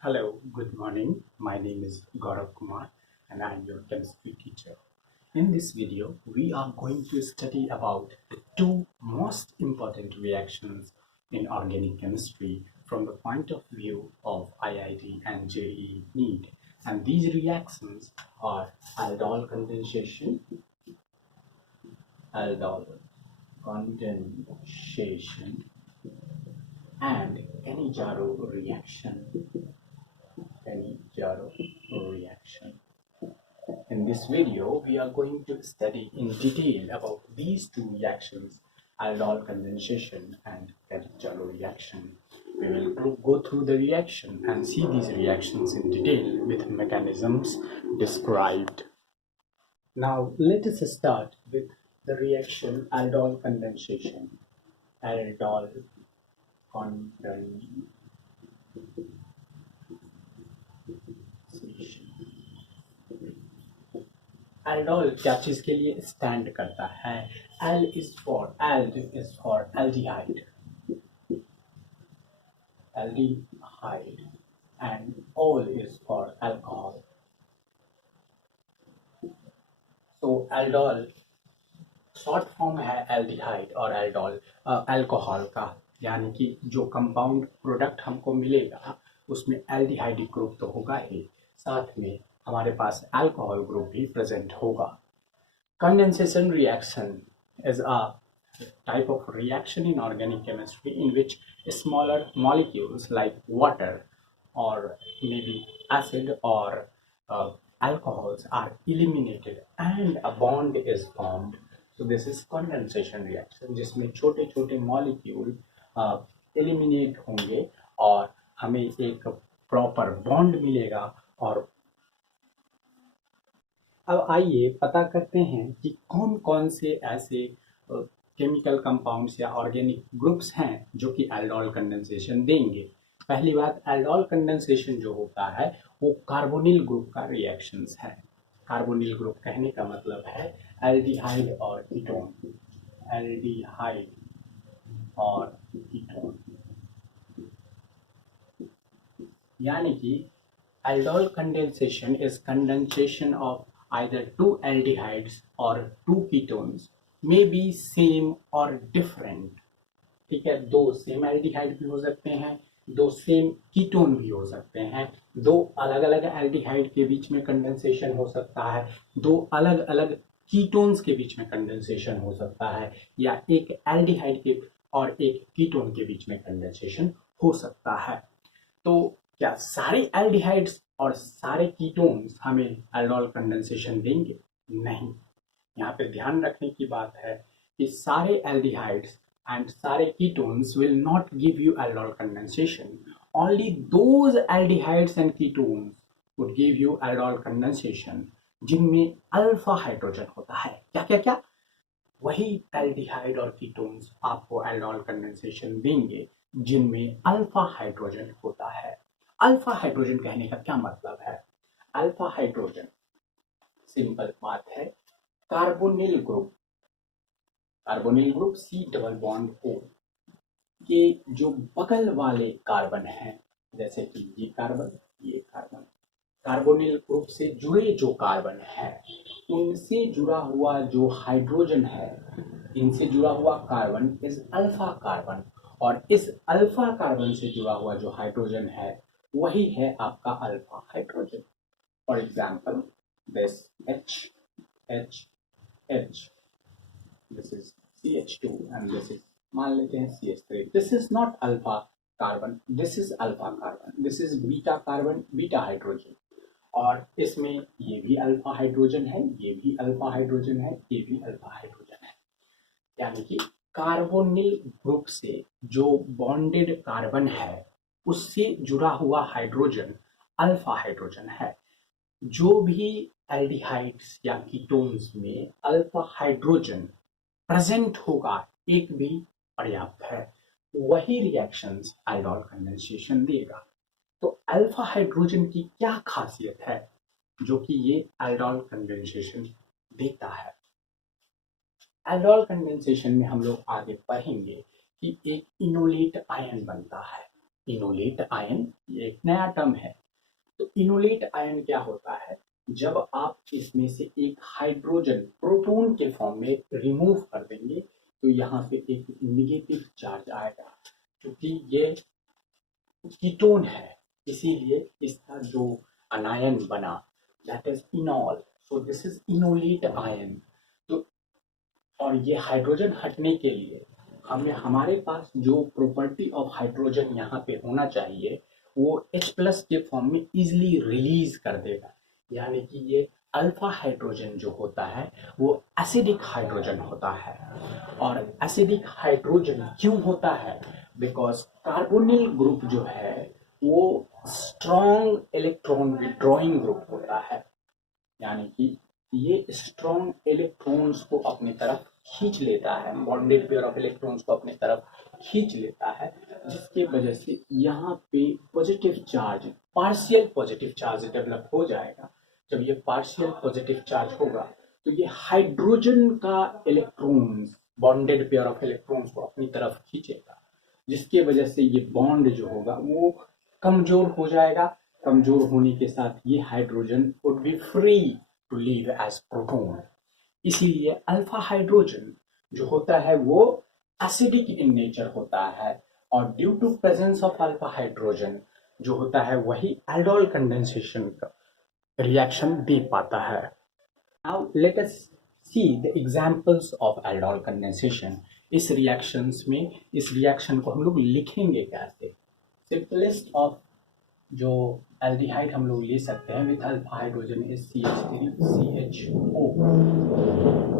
Hello, good morning. My name is Gaurav Kumar and I am your chemistry teacher. In this video, we are going to study about the two most important reactions in organic chemistry from the point of view of IIT and JEE NEET. And these reactions are aldol condensation, aldol condensation and Cannizzaro reaction. Cannizzaro reaction. In this video, we are going to study in detail about these two reactions, aldol condensation and Cannizzaro reaction. We will go through the reaction and see these reactions in detail with mechanisms described. Now, let us start with the reaction aldol condensation. Aldol condensation. Aldol क्या चीज के लिए stand करता है? L is for aldehyde and ओल is for alcohol. तो aldol short form है aldehyde और एल्डोल अल्कोहल का, यानी कि जो कंपाउंड प्रोडक्ट हमको मिलेगा उसमें एल्डिहाइड ग्रुप तो होगा ही, साथ में हमारे पास अल्कोहल ग्रुप भी प्रेजेंट होगा. Condensation reaction is a type of reaction in organic chemistry in which smaller molecules like water or maybe acid or alcohols are eliminated and a bond is formed. So this is condensation reaction जिसमें छोटे छोटे molecule eliminate होंगे और हमें एक proper bond मिलेगा. और अब आइए पता करते हैं कि कौन कौन से ऐसे केमिकल कंपाउंड्स या ऑर्गेनिक ग्रुप्स हैं जो कि एल्डोल कंडेंसेशन देंगे. पहली बात, एल्डोल कंडेंसेशन जो होता है वो कार्बोनिल ग्रुप का रिएक्शंस है. कार्बोनिल ग्रुप कहने का मतलब है एल्डिहाइड और कीटोन. एल्डिहाइड और कीटोन यानी कि aldol condensation is condensation of either two aldehydes or two ketones, may be same or different. ठीक है, दो सेम एल्डिहाइड भी हो सकते हैं, दो सेम कीटोन भी हो सकते हैं, दो अलग अलग एल्डिहाइड के बीच में कंडेंसेशन हो सकता है, दो अलग अलग कीटोन्स के बीच में कंडेंसेशन हो सकता है, या एक एल्डिहाइड के और एक कीटोन के बीच में कंडेंसेशन हो सकता है. तो क्या सारे एल्डिहाइड्स और सारे कीटोन्स हमें एल्डोल कंडेंसेशन देंगे? नहीं. यहाँ पे ध्यान रखने की बात है कि सारे एल्डिहाइड्स एंड सारे ketones will not give you aldol condensation. Only those aldehydes and ketones would give you aldol condensation जिनमें अल्फा हाइड्रोजन होता है. क्या क्या क्या? वही एल्डिहाइड और कीटोन्स आपको एल्डोल कंडेंसेशन देंगे जिनमें अल्फा हाइड्रोजन होता है. अल्फा हाइड्रोजन कहने का क्या मतलब है? अल्फा हाइड्रोजन सिंपल बात है, carbonyl group c double bond o के जो बगल वाले कार्बन हैं, जैसे कि ये कार्बन, कार्बोनिल ग्रुप से जुड़े जो कार्बन है उनसे जुड़ा हुआ जो हाइड्रोजन है, इनसे जुड़ा हुआ कार्बन इज अल्फा कार्बन, और इस अल्फा कार्बन से जुड़ा हुआ जो हाइड्रोजन है वही है आपका alpha hydrogen. For example this H, this is CH2 and this is, मान लेते हैं, CH3. This is not alpha carbon, this is alpha carbon, this is beta carbon, beta hydrogen, और इसमें ये भी अल्फा हाइड्रोजन है, ये भी अल्फा हाइड्रोजन है, ये भी अल्फा हाइड्रोजन है. यानी कि कार्बोनिल ग्रुप से जो बॉन्डेड कार्बन है उससे जुड़ा हुआ हाइड्रोजन अल्फा हाइड्रोजन है. जो भी एल्डिहाइड्स या कीटोन्स में अल्फा हाइड्रोजन प्रेजेंट होगा एक भी पर्याप्त है, वही रिएक्शंस एल्डोल कंडेंसेशन देगा. तो अल्फा हाइड्रोजन की क्या खासियत है जो कि ये एल्डोल कंडेंसेशन देता है? एल्डोल कंडेंसेशन में हम लोग आगे पढ़ेंगे कि एक इनोलेट आयन बनता है. इनोलेट आयन ये एक नया टर्म है। तो इनोलेट आयन क्या होता है, जब आप इसमें से एक हाइड्रोजन प्रोटॉन के फॉर्म में रिमूव कर देंगे तो यहाँ पे एक निगेटिव चार्ज आएगा, क्योंकि ये कीटोन है इसीलिए इसका जो अनायन बना that is इनॉल, so this is enolate ion. तो और ये हाइड्रोजन हटने के लिए हमें हमारे पास जो प्रॉपर्टी ऑफ हाइड्रोजन यहाँ पे होना चाहिए वो H प्लस के फॉर्म में इजिली रिलीज कर देगा, यानी कि ये अल्फा हाइड्रोजन जो होता है वो एसिडिक हाइड्रोजन होता है। और एसिडिक हाइड्रोजन क्यों होता है, बिकॉज कार्बोनिल ग्रुप जो है वो स्ट्रॉन्ग इलेक्ट्रॉन विड्रॉइंग ग्रुप होता है, यानी कि ये स्ट्रॉन्ग इलेक्ट्रॉन्स को अपनी तरफ खींच लेता है, बॉन्डेड पेयर ऑफ इलेक्ट्रॉन्स को अपनी तरफ खींच लेता है, जिसके वजह से यहाँ पे positive charge, partial positive charge develop हो जाएगा। जब ये पार्शियल पॉजिटिव चार्ज होगा तो ये हाइड्रोजन का electrons, bonded pair of electrons को अपनी तरफ खींचेगा, जिसके वजह से ये बॉन्ड जो होगा वो कमजोर हो जाएगा। कमजोर होने के साथ ये hydrogen would be free to leave as proton. इसीलिए अल्फा हाइड्रोजन जो होता है वो एसिडिक इन नेचर होता है, और due to presence of alpha hydrogen जो होता है वही एल्डोल कंडेंसेशन का रिएक्शन दे पाता है। Now let us see the examples of aldol condensation. इस रिएक्शन को हम लोग लिखेंगे कैसे। सिंपलेस्ट ऑफ जो एल्डिहाइड हम लोग ले सकते हैं with alpha hydrogen is CH3CHO।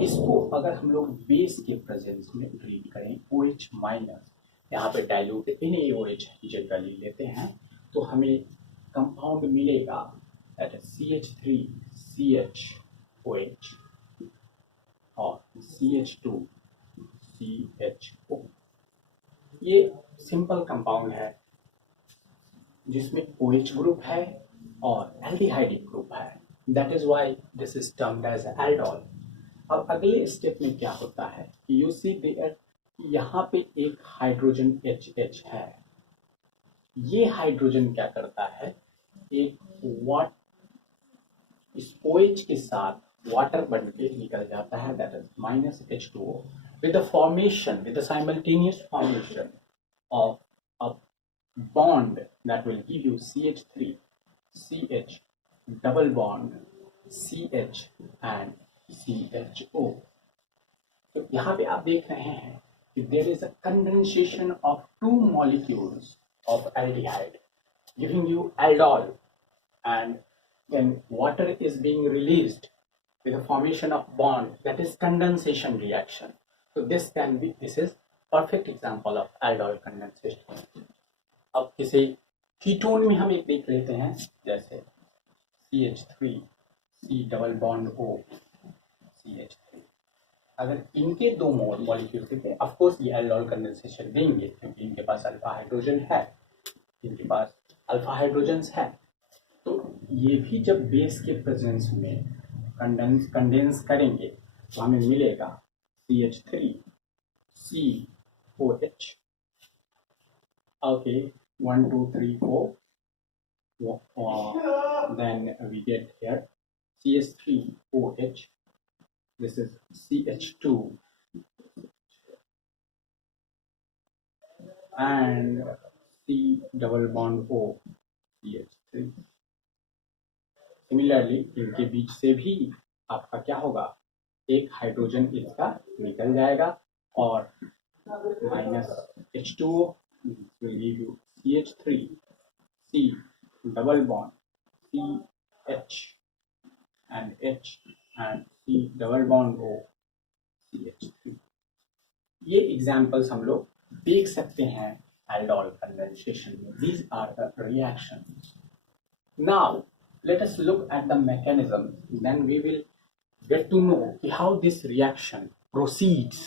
इसको अगर हम लोग बेस के प्रेजेंस में ट्रीट करें OH माइनस, यहाँ पे डाइल्यूट NaOH जनरली लेते हैं, तो हमें कंपाउंड मिलेगा दैट इज CH3CHOH और CH2CHO। ये सिंपल कंपाउंड है जिसमें OH ग्रुप है और एल्डिहाइडिक ग्रुप है, that is why this is termed as aldol. अब अगले स्टेप में क्या होता है कि यू सी देयर, यहाँ पे एक हाइड्रोजन HH है, ये हाइड्रोजन क्या करता है, एक इस OH के साथ वाटर बन के निकल जाता है, that is -H2O with the formation, with the simultaneous formation of a bond that will give you CH3 CH double bond CH and CHO। तो यहाँ पे आप देख रहे हैं कि there is a condensation of two molecules of aldehyde giving you aldol, and when water is being released with the formation of bond, that is condensation reaction. So this is perfect example of aldol condensation। अब किसी ketone में हम एक देख लेते हैं, जैसे CH3 C double bond O CH3, अगर इनके दो मॉलिक्यूल थे, ऑफ कोर्स ये एल्डोल कंडेंसेशन देंगे क्योंकि इनके पास अल्फा हाइड्रोजन है, इनके पास अल्फा हाइड्रोजन्स है। तो ये भी जब बेस के प्रेजेंस में कंडेंस करेंगे तो हमें मिलेगा CH3 COH। okay, 1 2 3 4, then we get here CH3OH, this is CH2 and C double bond O CH3। Similarly इनके बीच से भी आपका क्या होगा, एक हाइड्रोजन इसका निकल जाएगा और -H2O will give you CH3 C double bond CH and H and C double bond O CH3। ये एग्जाम्पल्स हम लोग देख सकते हैं एल्डोल कंडेंसेशन में। These are the reactions. Now let us look at the mechanism, then we will get to know how this reaction proceeds।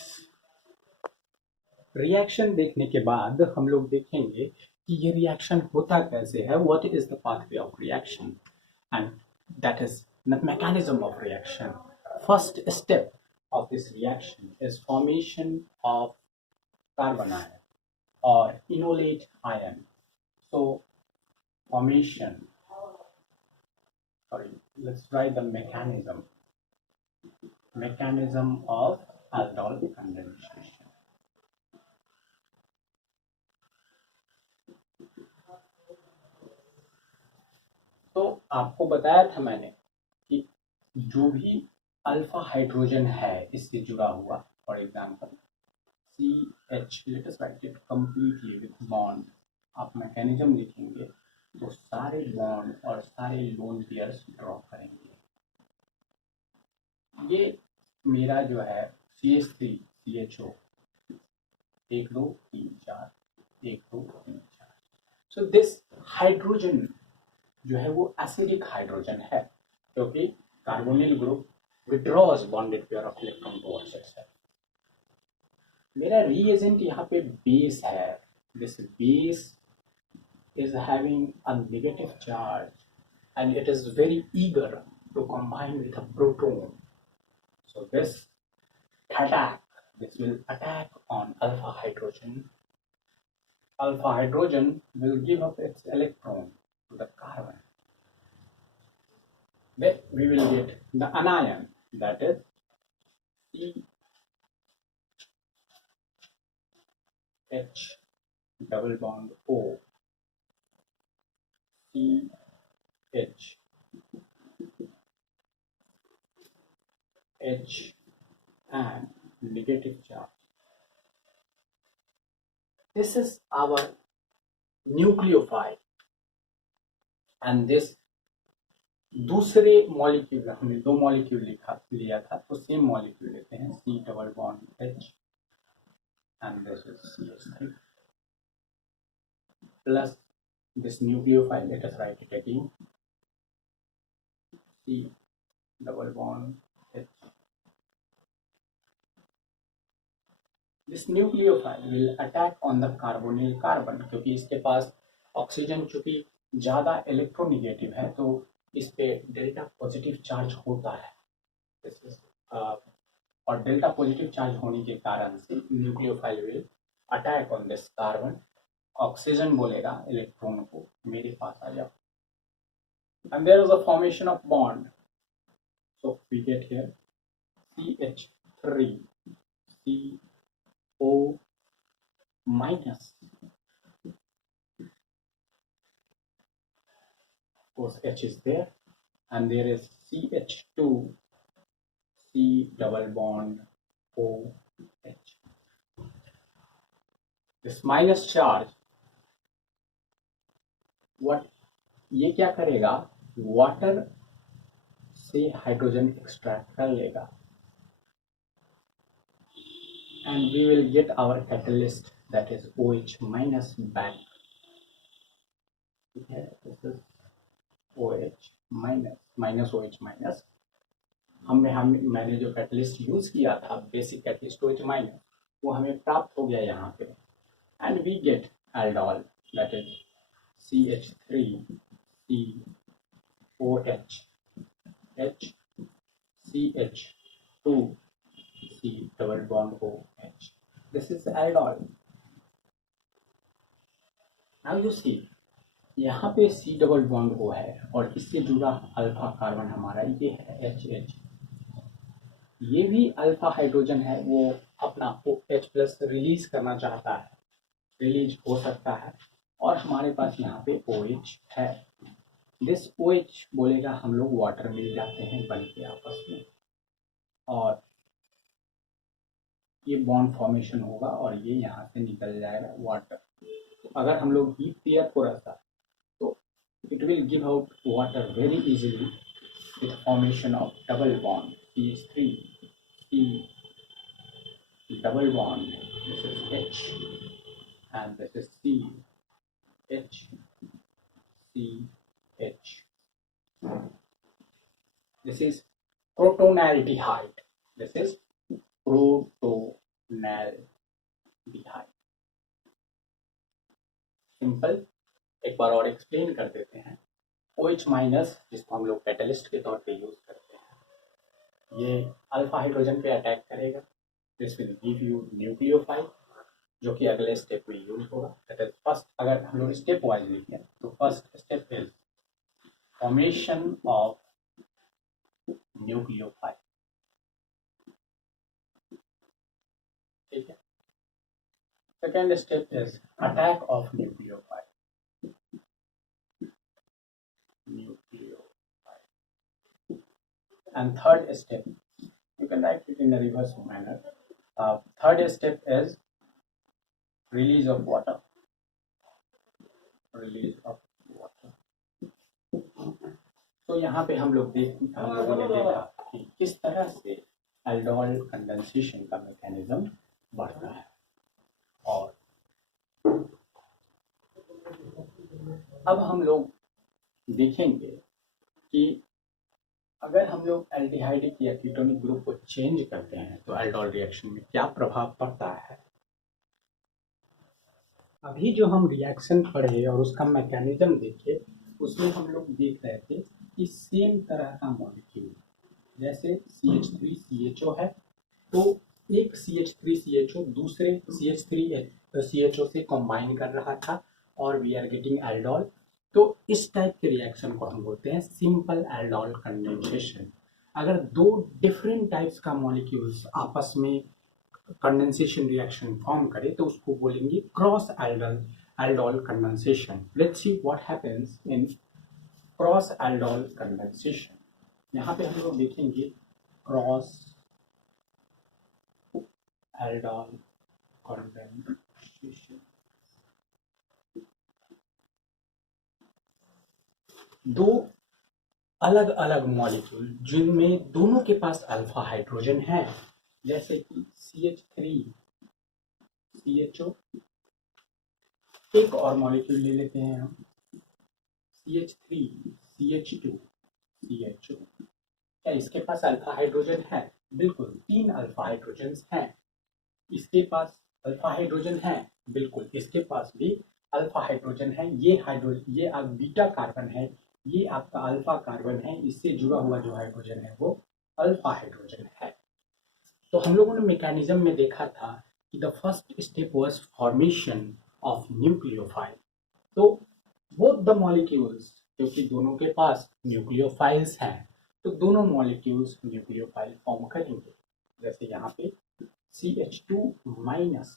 Reaction देखने के बाद हम लोग देखेंगे कि ये रिएक्शन होता कैसे है, what is the pathway of reaction, and that is the mechanism of reaction. First step of this reaction is formation of carbon ion और enolate ion. So formation, let's write the mechanism of aldol condensation. तो आपको बताया था मैंने कि जो भी alpha hydrogen है इससे जुड़ा हुआ, for example CH, let us right it completely with bond, आप मैकेनिज्म लिखेंगे तो सारे बॉन्ड और सारे लोन पेयर्स ड्रॉ करेंगे। ये मेरा जो है CH3 CHO 1 2 3 4 1 2 3 4। So this hydrogen जो है वो एसिडिक हाइड्रोजन है क्योंकि carbonyl group withdraws bonded pair of electron towards itself. मेरा रीएजेंट यहाँ पे बेस है, this base is having a negative charge and it is very eager to combine with a proton. So this will attack on alpha hydrogen. Alpha hydrogen will give up its electron to the carbon. Then we will get the anion, that is CH double bond O, CH H and negative charge. This is our nucleophile and this दूसरे molecule, हमने 2 molecule लिया था तो same molecule लेते हैं C double bond H and this is CH3 plus this nucleophile, let us write it again, C double bond H. This nucleophile will attack on the carbonyl carbon क्योंकि इसके पास oxygen चूंकि ज़्यादा electronegative है तो इस पे डेल्टा पॉजिटिव चार्ज होता है। और डेल्टा पॉजिटिव चार्ज होने के कारण से nucleophile will attack on this carbon. Oxygen बोलेगा इलेक्ट्रॉन को मेरे पास आ जाओ, and there is a formation of bond. So we get here CH3 CO minus, of course H is there, and there is CH2 C double bond OH. This minus charge, what ये क्या करेगा, water से hydrogen extract कर लेगा and we will get our catalyst, that is OH minus back. This is OH minus OH minus, मैंने जो catalyst use किया था बेसिक कैटलिस्ट OH माइनस वो हमें प्राप्त हो गया यहाँ पे, and we get aldol, that is CH3 COH H CH2 C double bond OH. This is aldol. Now you see यहाँ पे C डबल बॉन्ड O है और इससे जुड़ा अल्फा कार्बन हमारा ये है HH। ये भी अल्फा हाइड्रोजन है, वो अपना OH प्लस रिलीज करना चाहता है, रिलीज हो सकता है, और हमारे पास यहाँ पे OH है। दिस OH बोलेगा हम लोग वाटर मिल जाते हैं बन के आपस में, और ये बॉन्ड फॉर्मेशन होगा और ये यहाँ से निकल जाएगा वाटर। तो अगर हम लोग हीट पेयर को रखा तो it will give out water very easily with formation of double bond CH3 C double bond, this is H and this is C H C H. This is protonaldehyde. This is protonaldehyde. Simple एक बार और explain कर देते हैं। OH minus जिसको हम लोग catalyst के तौर पे यूज करते हैं, ये अल्फा हाइड्रोजन पे अटैक करेगा, this will give you nucleophile जो कि अगले स्टेप में यूज होगा। दैट इज फर्स्ट, अगर हम लोग स्टेप वाइज देखें तो first step is formation of nucleophile. ठीक है। Second step is attack of nucleophile. And third step, you can write it in a reverse manner. Third step is release of water. Release of water. तो यहाँ पे हम लोगों ने देखा कि किस तरह से एल्डोल कंडेंसेशन का मैकेनिज्म बढ़ता है। और अब हम लोग देखेंगे कि अगर हम लोग एल्डिहाइडिक या कीटोनिक ग्रुप को चेंज करते हैं तो एल्डोल रिएक्शन में क्या प्रभाव पड़ता है। अभी जो हम रिएक्शन पढ़े और उसका मैकेनिज्म देखे, उसमें हम लोग देख रहे थे कि सेम तरह का मॉलिक्यूल, जैसे CH3CHO है, तो एक CH3CHO दूसरे CH3CHO से कंबाइन कर रहा था और वी आर गेटिंग एल्डोल। तो इस टाइप के रिएक्शन को हम बोलते हैं सिंपल एल्डोल कंडेंसेशन। अगर दो डिफरेंट टाइप्स का मॉलिक्यूल्स आपस में कंडेंसेशन रिएक्शन फॉर्म करे तो उसको बोलेंगे cross aldol condensation. Let's see what happens in cross aldol condensation. यहाँ पे हम लोग देखेंगे क्रॉस एल्डोल कंडेंसेशन। दो अलग अलग मॉलिक्यूल जिनमें दोनों के पास अल्फा हाइड्रोजन है, जैसे कि CH3CHO, एक और मॉलिक्यूल ले लेते हैं हम CH3CH2CHO। क्या इसके पास अल्फा हाइड्रोजन है? बिल्कुल, 3 अल्फा हाइड्रोजन हैं। इसके पास अल्फा हाइड्रोजन है? बिल्कुल, इसके पास भी अल्फा हाइड्रोजन है। ये बीटा कार्बन है, ये आपका अल्फा कार्बन है, इससे जुड़ा हुआ जो हाइड्रोजन है वो अल्फा हाइड्रोजन है। तो हम लोगों ने मैकेनिज्म में देखा था कि the first step was formation of nucleophile. तो बोथ द मॉलिक्यूल्स, क्योंकि दोनों के पास न्यूक्लियोफाइल्स हैं, तो दोनों मॉलिक्यूल्स न्यूक्लियोफाइल फॉर्म करेंगे। जैसे यहाँ पे CH2 minus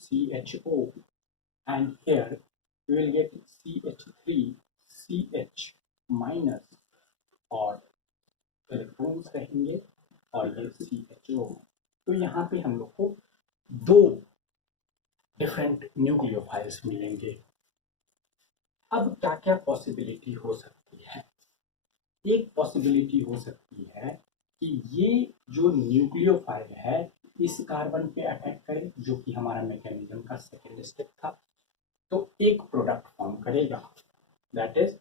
CHO, and here we will get CH3CH minus, और इलेक्ट्रॉन्स रहेंगे और ये CHO। तो यहाँ पे हम लोग को दो डिफरेंट न्यूक्लियोफाइल्स मिलेंगे। अब क्या क्या पॉसिबिलिटी हो सकती है? एक पॉसिबिलिटी हो सकती है कि ये जो न्यूक्लियोफाइल है इस कार्बन पे अटैक करे, जो कि हमारा मैकेनिज्म का सेकेंड स्टेप था। तो एक प्रोडक्ट फॉर्म करेगा, दैट इज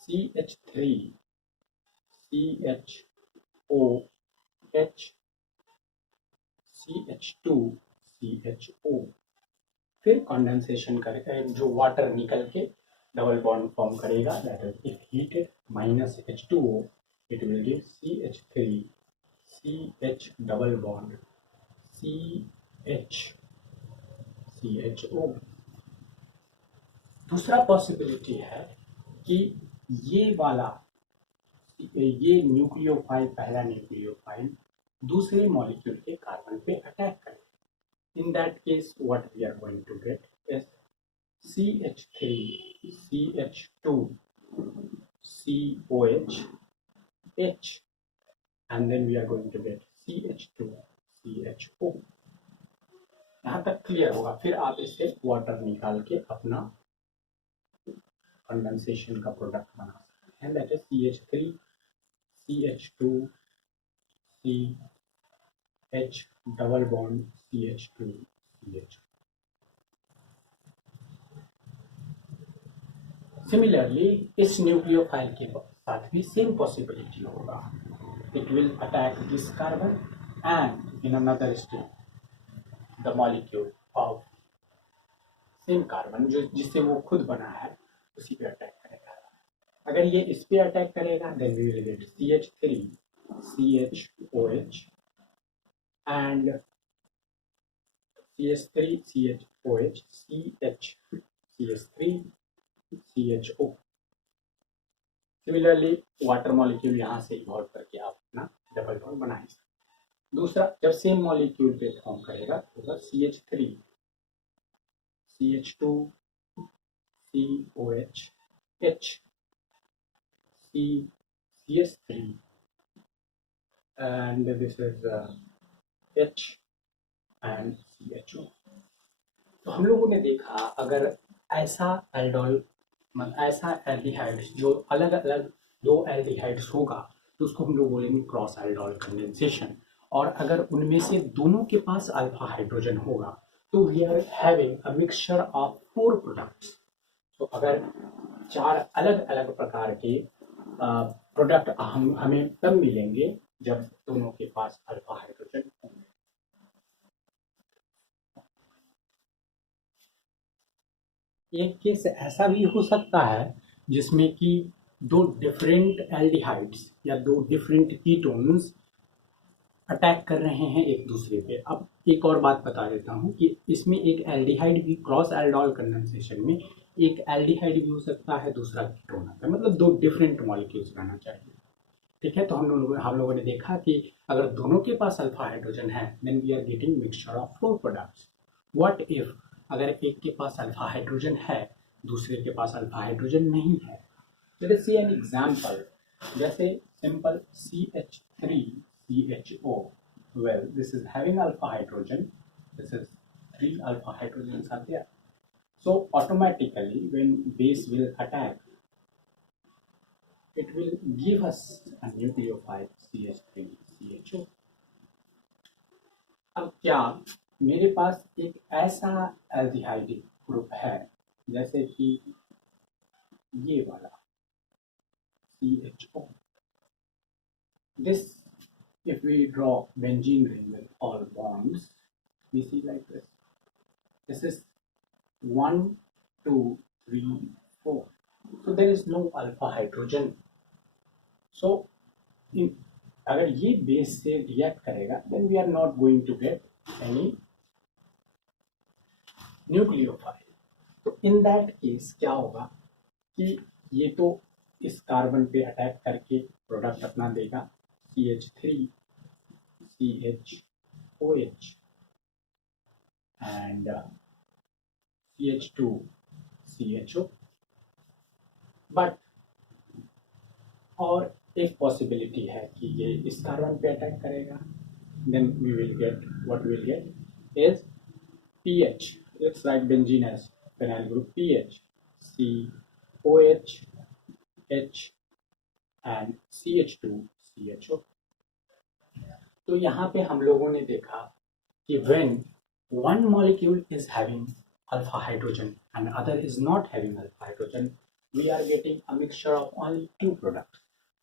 CH3CHOH CH2CHO। फिर कंडेंसेशन करेगा, जो वाटर निकल के डबल बॉन्ड फॉर्म करेगा, that is if heated minus H2O it will give CH3CH double bond CHO। दूसरा पॉसिबिलिटी है कि ये न्यूक्लियोफाइल, पहला न्यूक्लियोफाइल दूसरे मॉलिक्यूल के कार्बन पे अटैक करे। In that case, what we are going to get is CH3CH2COH H, and then we are going to get CH2CHO। यहाँ तक क्लियर होगा। फिर आप इससे वाटर निकाल के अपना कंडेंसेशन का प्रोडक्ट बना सकते हैं, that is CH3CH2CH double bond CH2CH। Similarly इस न्यूक्लियोफाइल के साथ भी सेम पॉसिबिलिटी होगा। It will attack this carbon and in another step the molecule of same carbon जो जिससे वो खुद बना है उसी पे अटैक करेगा। अगर ये इस पे अटैक करेगा then we will get CH3CHOH and CH3 CHOH CH CH3 CHO। Similarly water molecule यहाँ से इवॉल्व करके आप अपना डबल बॉन्ड बनाएंगे। दूसरा, जब सेम मॉलिक्यूल पे फॉर्म करेगा तो होगा CH3 CH2 COH H CH3 and this is H and CHO। तो हम लोगों ने देखा अगर ऐसा एल्डोल ऐसा एल्डिहाइड्स जो अलग अलग दो एल्डिहाइड्स होगा तो उसको हम लोग बोलेंगे क्रॉस एल्डोल कंडेंसेशन। और अगर उनमें से दोनों के पास अल्फा हाइड्रोजन होगा तो we are having a mixture of 4 products. तो अगर 4 अलग अलग प्रकार के प्रोडक्ट हमें तब मिलेंगे जब दोनों के पास अल्फा हाइड्रोजन होंगे। एक केस ऐसा भी हो सकता है जिसमें कि दो डिफरेंट एल्डिहाइड्स या दो डिफरेंट कीटोन्स अटैक कर रहे हैं एक दूसरे पे। अब एक और बात बता देता हूँ कि इसमें एक एल्डिहाइड भी क्रॉस एल्डोल कंडेंसेशन में एक एल्डिहाइड भी हो सकता है, दूसरा कीटोन आता है, मतलब दो डिफरेंट मॉलिक्यूल्स रहना चाहिए। ठीक है, तो हम लोगों ने देखा कि अगर दोनों के पास अल्फा हाइड्रोजन है then we are getting mixture of 4 products. What if अगर एक के पास अल्फा हाइड्रोजन है दूसरे के पास अल्फा हाइड्रोजन नहीं है। Let us see an example, जैसे simple CH3 CHO, well this is having alpha hydrogen, this is 3 alpha hydrogens are there, so automatically when base will attack it will give us a nucleophile CH3 CHO। अब क्या मेरे पास एक ऐसा aldehyde group है जैसे कि ये वाला CHO, this if we draw benzene ring with all bonds we see like this, this is 1 2 3 4, so there is no alpha hydrogen, so अगर ये बेस से रिएक्ट करेगा then we are not going to get any nucleophile. तो in that case क्या होगा कि ये तो इस कार्बन पे अटैक करके प्रोडक्ट अपना देगा CH3 CHOH and CH2 CHO, but और एक पॉसिबिलिटी है कि ये इस कार्बन पे अटैक करेगा then we will get what we will get is pH, let's write benzene as phenyl group pH COH H and CH2 CHO। तो यहाँ पे हम लोगों ने देखा कि when one molecule is having alpha hydrogen and other is not having alpha hydrogen we are getting a mixture of only 2 products।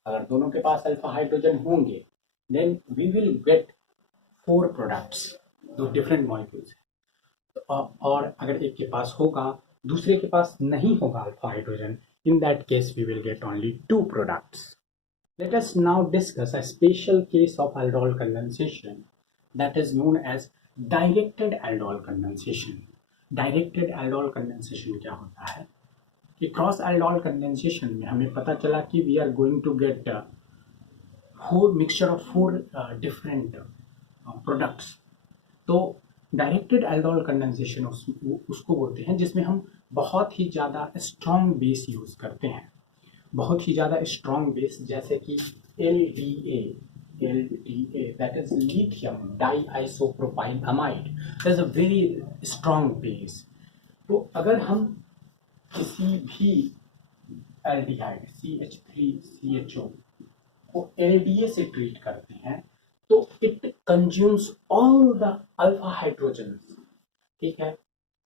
अगर दोनों के पास अल्फा हाइड्रोजन होंगे then we will get 4 products, दो डिफरेंट मॉलिक्यूल्स हैं। और अगर एक के पास होगा दूसरे के पास नहीं होगा alpha hydrogen, in that case we will get only 2 products। Let us now discuss a special case of aldol condensation that is known as directed aldol condensation। Directed aldol condensation क्या होता है कि क्रॉस aldol condensation में हमें पता चला कि we are going to get mixture of 4 different products. तो डायरेक्टेड एल्डोल कंडेंसेशन उसको बोलते हैं जिसमें हम बहुत ही ज़्यादा स्ट्रॉन्ग बेस यूज़ करते हैं, बहुत ही ज़्यादा स्ट्रॉन्ग बेस, जैसे कि LDA that is lithium di isopropyl amide, that is a very strong base. तो अगर हम किसी भी एल्डिहाइड CH3 CHO को LDA से ट्रीट करते हैं तो it consumes all the alpha hydrogens, ठीक है,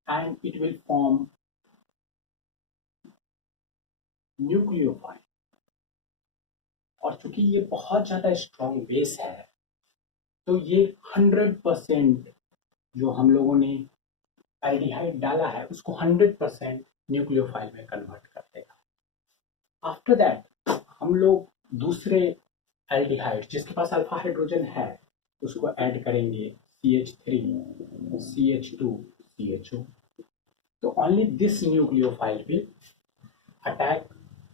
and it will form nucleophile. और चूंकि ये बहुत ज्यादा स्ट्रॉन्ग बेस है तो ये 100% जो हम लोगों ने एल्डिहाइड डाला है उसको 100% न्यूक्लियोफाइल में कन्वर्ट कर देगा। आफ्टर दैट हम लोग दूसरे एल्डिहाइड जिसके पास अल्फा हाइड्रोजन है उसको ऐड करेंगे CH3, CH2, CHO. So only this nucleophile will attack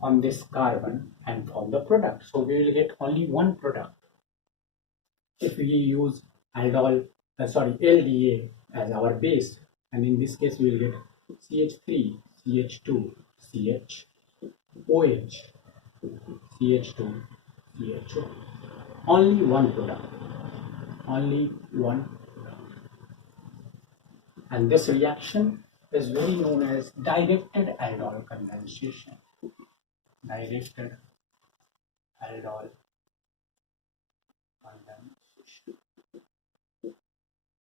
on this carbon and form the product. So we will get only one product. If we use LDA as our base, and in this case we will get CH3, CH2, CH, OH, CH2, CHO. Only one product. Only one product. And this reaction is very known as directed aldol condensation. Directed aldol condensation.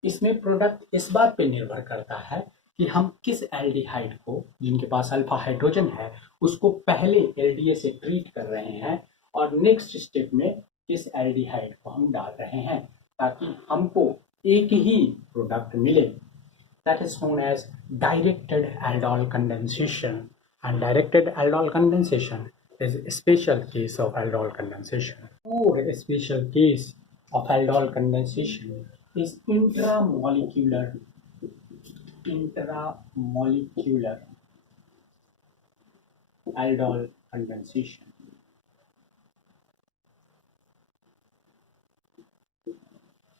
इसमें product इस बात पे निर्भर करता है कि हम किस एल्डिहाइड को, जिनके पास अल्फा हाइड्रोजन है, उसको पहले एलडीए से ट्रीट कर रहे हैं और नेक्स्ट स्टेप में किस एल्डिहाइड को हम डाल रहे हैं, ताकि हमको एक ही प्रोडक्ट मिले. That is known as directed aldol condensation, and directed aldol condensation is a special case of aldol condensation. Or a special case of aldol condensation is intramolecular aldol condensation.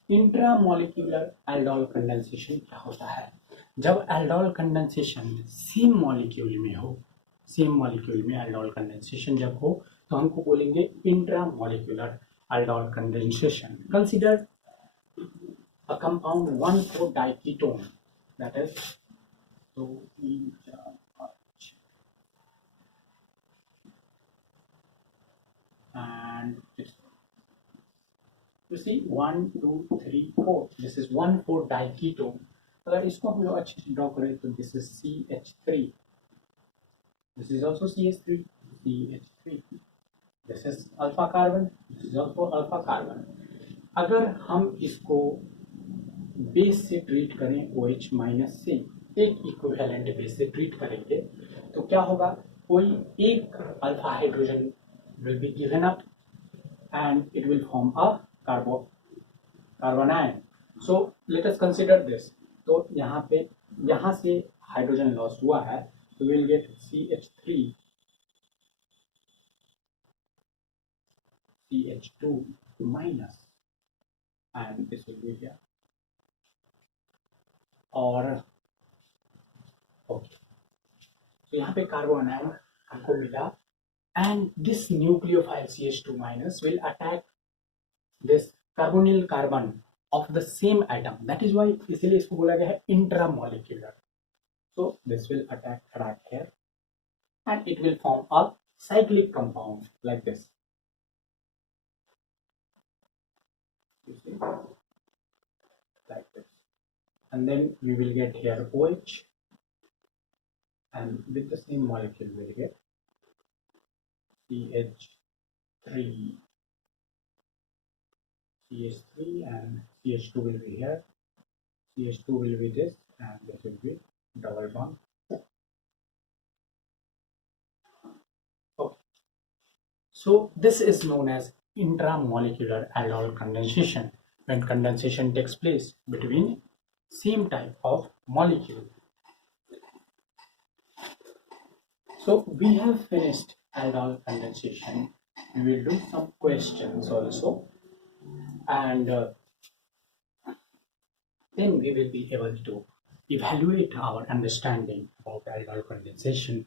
Intramolecular aldol condensation क्या होता है? जब aldol condensation same molecule में aldol condensation जब हो, तो हमको बोलेंगे intramolecular aldol condensation. Consider a compound 1,4-diketone, that is, and you see 1, 2, 3, 4. This is 1,4-diketone. अगर इसको हम लोग अच्छे से ड्रॉ करें तो this is CH3. This is also CH3. This is alpha carbon. This is also alpha carbon. अगर हम इसको बेस से ट्रीट करें OH माइनस से, एक इक्विवेलेंट बेस से ट्रीट करेंगे, तो क्या होगा? कोई एक alpha hydrogen will be given up and it will form a carbanion. So let us consider this. तो यहाँ से हाइड्रोजन लॉस हुआ है, तो we will get CH3, CH2 minus, and this will be here. और okay, तो यहाँ पे कार्बोनाइन हमको मिला, and this nucleophile CH2 minus will attack this carbonyl carbon of the same atom. That is why इसीलिए इसको बोला गया है intramolecular. So this will attack here and it will form a cyclic compound like this. You see, like this, and then we will get here OH, and with the same molecule we will get CH3, and CH2 will be here. CH2 will be this, and this will be double bond. Okay. So this is known as intramolecular aldol condensation, when condensation takes place between same type of molecule. So we have finished aldol condensation. We will do some questions also, and then we will be able to evaluate our understanding about aldol condensation.